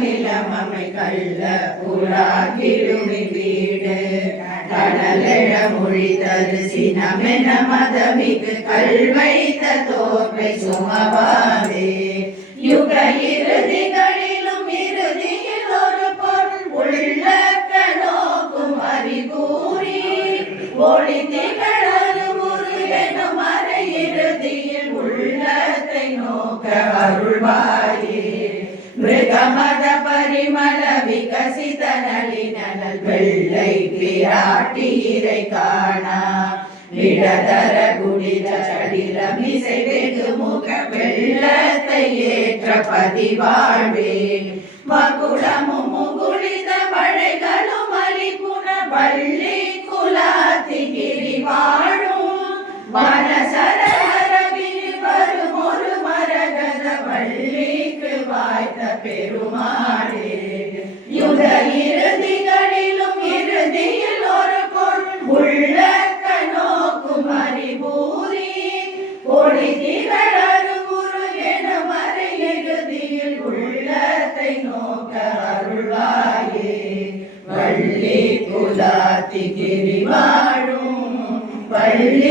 நிலமமை கள்ள புறாகிருமி வீடு கடலெழ மொழி தரு சினமென மதமிகு கல்வைத்த தோற்றை சுமவாதே யுக இறுதிகளிலும் இறுதியில் ஒரு பொருள் உள்ளக்க நோக்கும் அறிகூறி ஒளி திகழறு உரு எனும் அறை இறுதியில் உள்ளத்தை நோக்க அருள்வாயே மிருகமத பரிமள விகசித நளினல் வெள்ளை பிராட்டியிரை காணா விடதர குடித சடில மிசை வெகு முக வெள்ளத்தை ஏற்ற பதிவாழ்வே மகுடமும் முகுளித மழைகளும் அலிபுன வள்ளி குலாத்திகிரி வாழும் மனசரஹர வரும் ஒரு மரகத வள்ளிக்கு வாய்த்த பெருமாளே யுக இறுதிகளிலும் இறுதியில் ஒரு பொருள் உள்ளக்க நோக்கும் அறிபூரி ஒளி திகழறு குரு என மறை இறுதியில் உள்ளத்தை நோக்க அருள்வாயே வள்ளி குலாத்திகிரி வாழும் வள்ளி